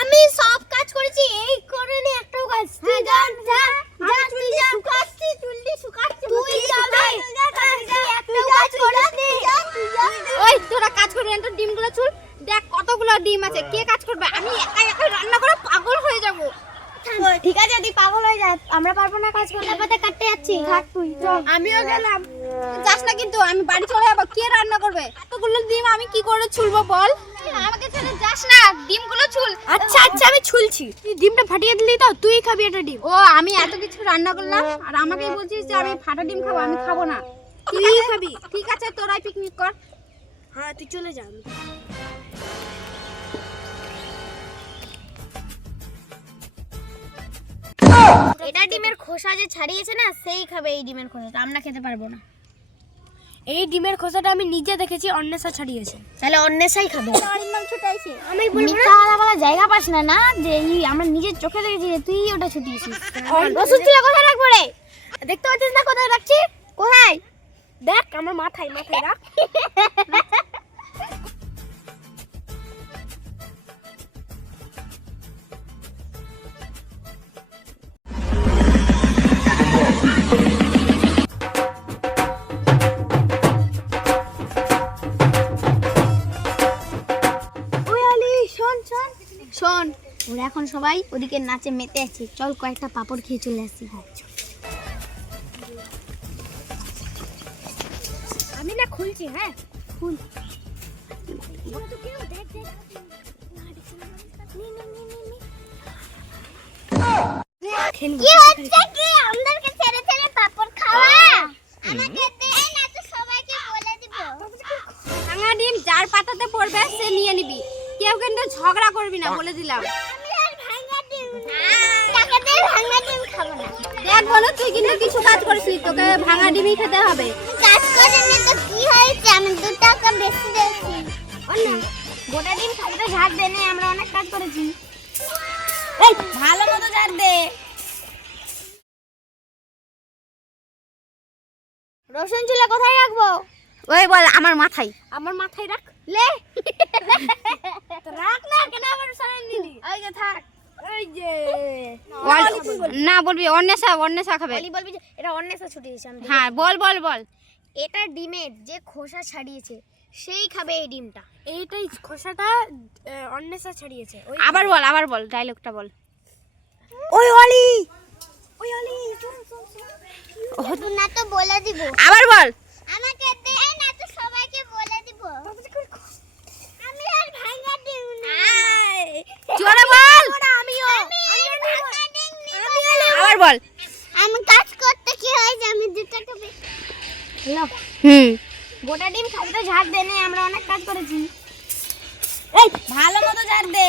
আমি সব কাজ করেছি এই করেনি একটাও কাজ তুই যা যা যা তুই যা শুকাচ্ছি। চুলটি শুকাচ্ছি তুই যাবে একটাও কাজ করিসনি ওই তোরা কাজ করবি না তোর ডিমগুলো চুল। দেখ কতগুলো ডিম আছে কে কাজ করবে? আমি একা একা রান্না করে পাগল হয়ে যাব। ঠিক আছে তুই পাগল হয়ে যা আমরা পারব না কাজ করতে। পাতে কাটতে যাচ্ছি থাক তুই চল। আমিও গেলাম। যাস না কিন্তু আমি বাড়ি চলে যাব কে রান্না করবে? এতগুলো ডিম আমি কি করে ছুলবো বল? আমাকে ছেড়ে যাস না। ডিমগুলো ছুল আচ্ছা আচ্ছা আমি ছুলছি। তুই ডিমটা ফাটিয়ে দিলি তো তুই খাবি এটা ডিম। ও আমি এত কিছু রান্না করলাম আর আমাকে বলছিস যে আমি ফাটা ডিম খাব আমি খাব না। তুই খাবি। ঠিক আছে তোরাই পিকনিক কর। হ্যাঁ তুই চলে যা। এটা ডিমের খোসা যে ছাড়িয়েছে না সেই খাবে এই ডিমের খোসাটা আমরা খেতে পারব না। এই ডিমের খোসাটা আমি নিজে দেখেছি অন্বেষা ছাড়িয়েছে। তাহলে অন্যেসাই খাবে। মাংস চাইছি আমি মিথ্যা কথা বলা জায়গা পাস না না? যে এই আমরা নিজের চোখে দেখেছি যে তুই ওটা ছুটিয়েছিস। রসুন ছিল কোথায় রাখব রে? দেখতে পাচ্ছিস না কোথায় রাখছি? কোথায়? দেখ আমার মাথায় মাথায় রাখ। ওরা এখন সবাই ওদিকে নাচে মেতে আছে। চল কয়েকটা পাপড় খেয়ে চলে আসি। আমি না খুলছি হ্যাঁ? ফুল কি হচ্ছে কি? আমাদেরকে ছেড়ে ছেড়ে পাপড় খাওয়া। আমাকে দে না তো সবাইকে বলে দিব। ভাঙা ডিম যার পাতাতে পড়বে সে নিয়ে নিবি। কেউ কিন্তু ঝগড়া করবি না বলে দিলাম আমি আর ভাঙা ডিম টাকা দিয়ে ভাঙা ডিম খাব না বলো তুই কিন্তু কিছু কাজ করিসনি তোকে ভাঙা ডিমই খেতে হবে। কাজ করিনি তো কি হয়েছে? আমি দু টাকা বেশি দিয়েছি। গোটা ডিম খাবি তো ঝাড় দেনে আমরা অনেক কাজ করেছি। এই ভালো মতো ঝাড় দে। রসুন চুলা কোথায় রাখব? ওই বল আমার মাথায়। আমার মাথায় রাখ। লে রাখ না কেন আবার সরাই নিলি ওই যে থাক এই যে না বলবি অন্যেষা অন্যেষা খাবে। বলি বলবি এটা এটা ছুটি দিয়েছে আমি হ্যাঁ বল বল বল। এটা ডিমের যে খোসা ছাড়িয়েছে সেই খাবে এই ডিমটা। এইটাই খোসাটা অন্যেষা ছাড়িয়েছে। আবার বল আবার বল ডায়লগটা বল। ওই অলি! ওই অলি না তো বলে দিব। আবার বল আমাকে দে না তো সবাইকে বলে দিব আমি আর ভাঙা দিব না জোরে বল আমিও আমি আর ভাঙা ডিম নিব আবার বল। আমি কাজ করতে কি হয় যে আমি দুটো টুপি। হ্যালো। হুম। গোটা ডিম খাবি তো ঝাড় দে নে, আমরা অনেক কাজ করেছি। এই ভালো মতো ঝাড় দে।